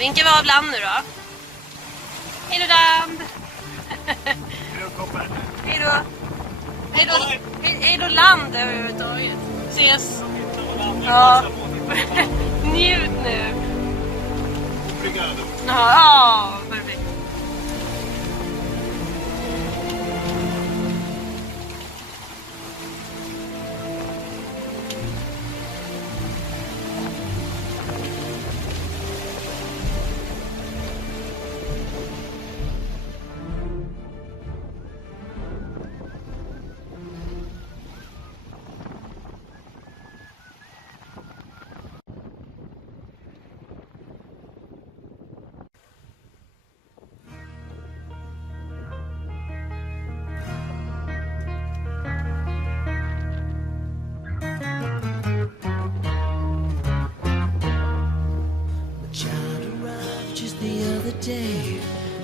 Vinkar vi av land nu då. Hej då land! Hej då! Hej då land överhuvudtaget. Ses! Ja. Njut nu! Ja, perfekt. Day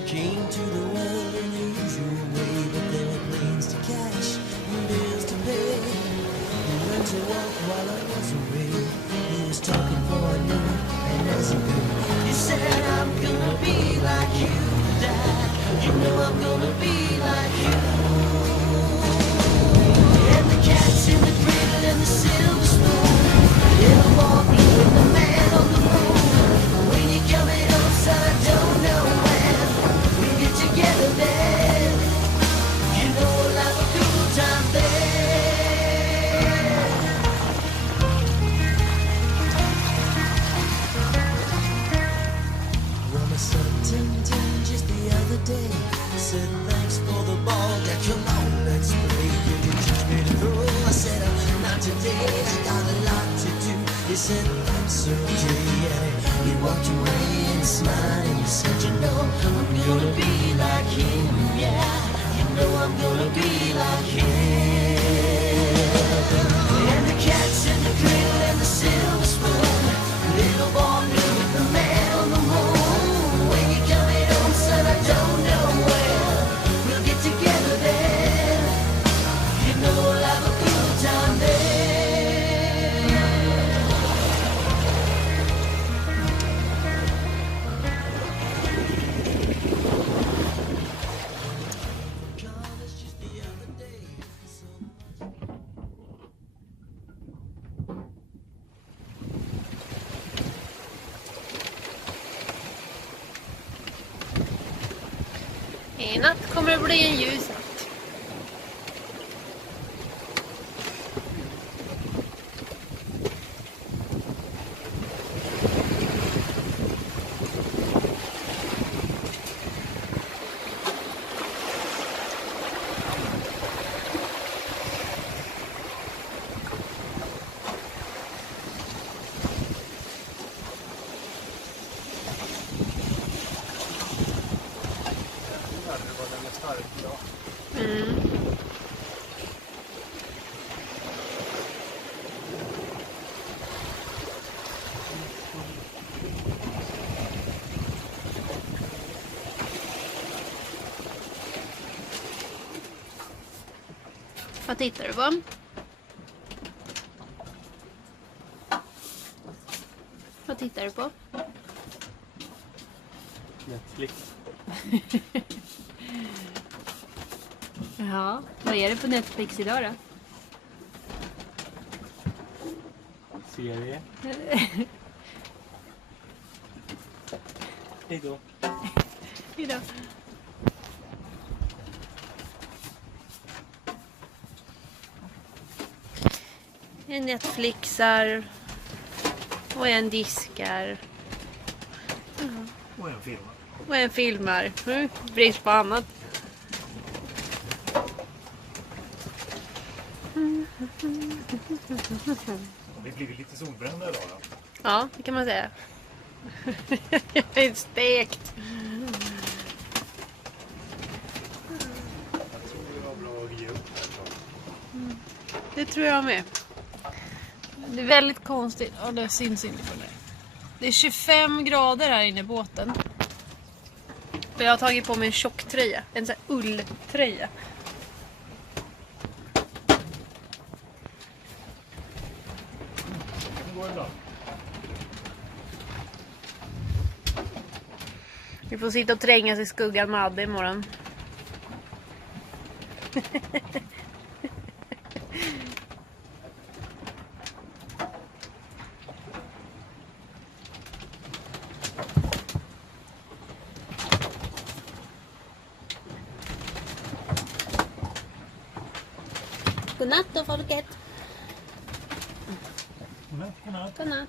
came to the world in the usual way, but there were planes to catch and bills to pay. He learned to walk while I was away. He was talking for I knew, and as he grew, he said, I'm gonna be like you, Dad. You know I'm gonna be like you. And the cat's in the cradle and the silver spoon. It'll walk you with the man on the moon. When you're coming home, son, I don't know when we get together then. You know we'll have a good time then. Well, my son turned 10 just the other day. Said thanks for the ball, Dad, come on, let's play. You can teach me to throw. I said, not today, I got a lot to do. He said, thanks, okay, and he walked away and smiled and he said, you know, I'm gonna be like him, yeah. You know I'm gonna be like him. And the cat's in the cradle and the silver spoon. Little boy knew with the man on the moon. When you're coming home, son, I don't know when we'll get together then. You know we'll have a good time then. I natt kommer det bli en ljus natt. Vad tittar du på? Vad tittar du på? Netflix. Ja, vad är det på Netflix idag då? Serie. Hej då. Hej då. En Netflixar och en diskar. Och en filmar. Och en filmar. Brist på annat. Vi blir lite solbrända idag då. Ja, det kan man säga. Jag är stekt. Jag tror det var bra att ge upp. Det tror jag med. Det är väldigt konstigt. Ja, det syns inte på det. Det är 25 grader här inne i båten. Och jag har tagit på mig en tjocktröja. En sån här ulltröja. Det går bra. Vi får sitta och trängas i skuggan med Adde imorgon. Godnatt då folket. Godnatt. Godnatt.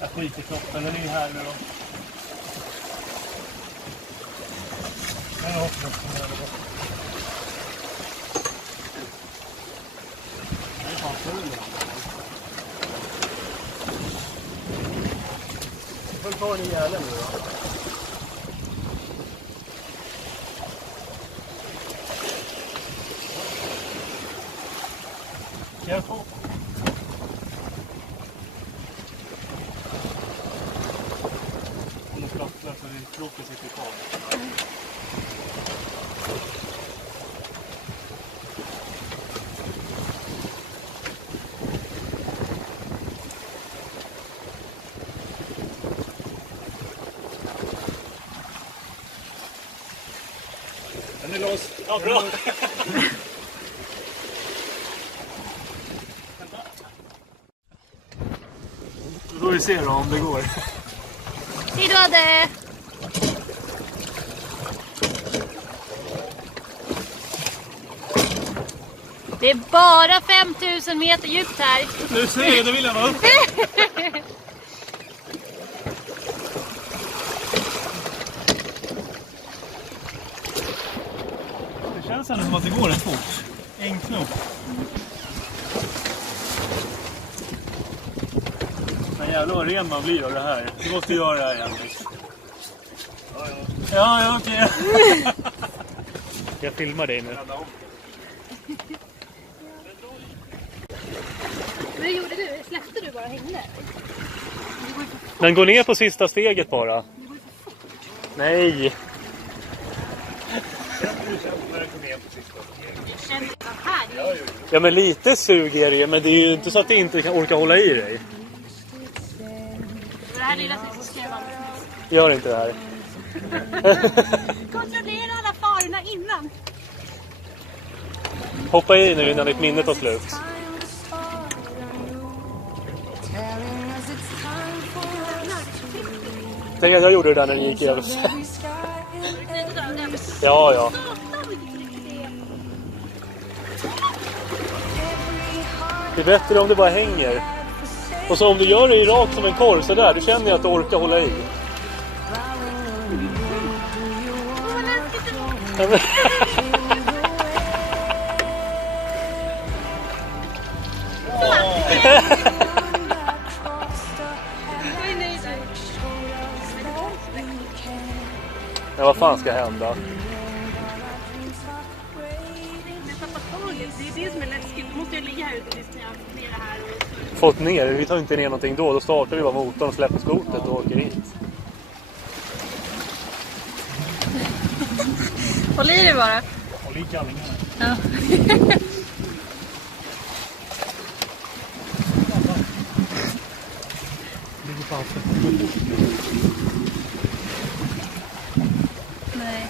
Jag skiter i kroppen, den är ju här nu då. Jag hoppas att den är borta. Det är fan full. Du får ta den i ihjälen nu då. Careful. Så det kroken sitter kvar. Den är låst. Ja, bra. Då får vi se då om det går. Hej då Adde! Det är bara 5000 meter djupt här. Nu ser jag, då vill jag vara uppe. Det känns ändå som att det går rätt fort. En knop. Men jävlar vad ren man blir av det här. Du måste göra det här igen. Ja, okej. Jag filmar dig nu. Vad gjorde du? Släppte du bara hängde? Den går ner på sista steget bara. Nej. Ja, men lite sug är det ju, men det är ju inte så att det inte kan orka hålla i dig. Det här lilla skrev han. Gör inte det här. Kontrollera alla farorna innan. Hoppa i nu innan ditt minne tar slut. Tänk att jag gjorde det där när den gick över. Ja. Det är bättre om det bara hänger. Och så om du gör det i rakt som en korv så där, du känner att du orkar hålla i. Ja, vad fan ska hända? Det är det som är läskigt. Du måste ju ligga här ute tills ni har fått ner det här. Fått ner, vi tar inte ner någonting då startar vi bara motorn och släpper skotet och åker hit. Håll i det bara. Håll i kallingarna. Ja. Ligger fast. Nej.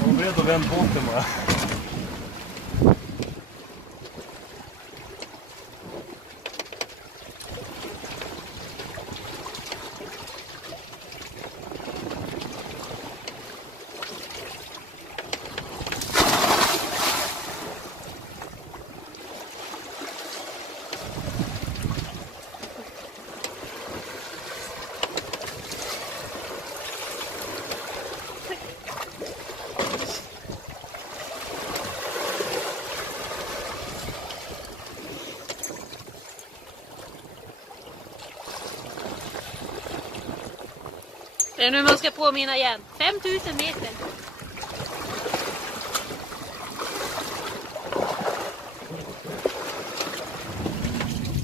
Jag var beredd att vända båten bara. Det är nu man ska påminna igen. 5000 meter.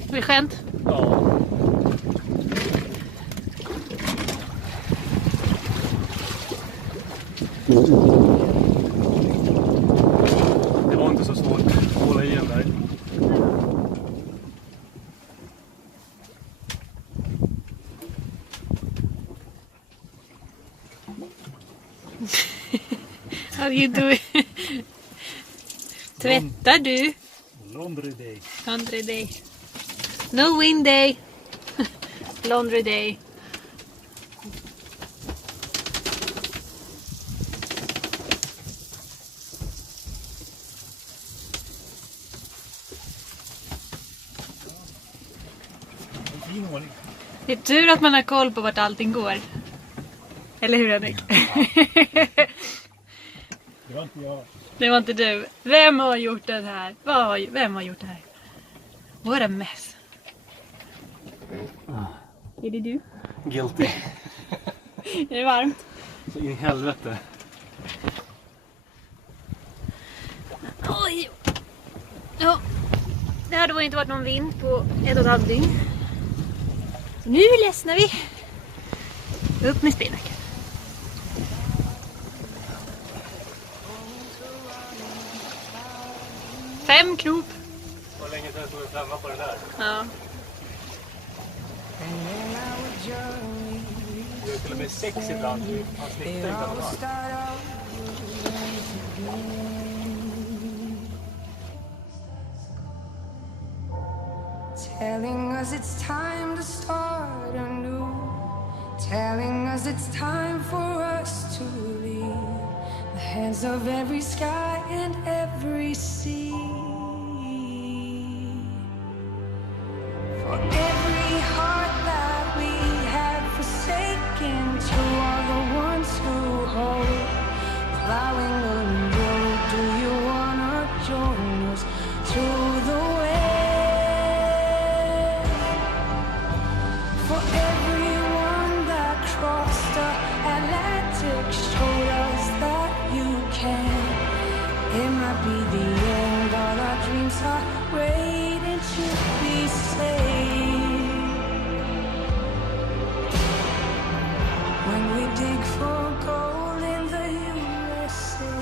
Det är skönt. Ja. Det var inte så svårt att hålla igen där. How do you do it? Tvättar du? Laundry day. Laundry day. No wind day. Laundry day. Fin ordning. Det är tur att man har koll på vart allting går. Eller hur, Henrik? Det var inte jag. Det var inte du. Vem har gjort det här? Vem har gjort det här? What a mess. Är det du? Guilty. Är det varmt? Så in i helvete. Oj! Ja, det hade då inte varit någon vind på 1,5 dygn. Så nu ledsnar vi. Upp med spinnaken. Fem knop. Det var länge sedan jag såg en på det där. Ja. Det är till och med 6 ibland. Han snittar inte alls. Telling us it's time to start anew. Telling us it's time for us to leave the hands of every sky and every sea. For every heart that we have forsaken, to all the ones who hold plowing a road, do you wanna join us through the way? For everyone that crossed the Atlantic, showed us that you can. It might be the end, all our dreams are waiting to be saved. When we dig for gold in the USA.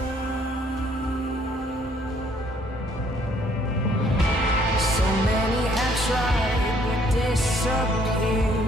So many have tried but disappeared.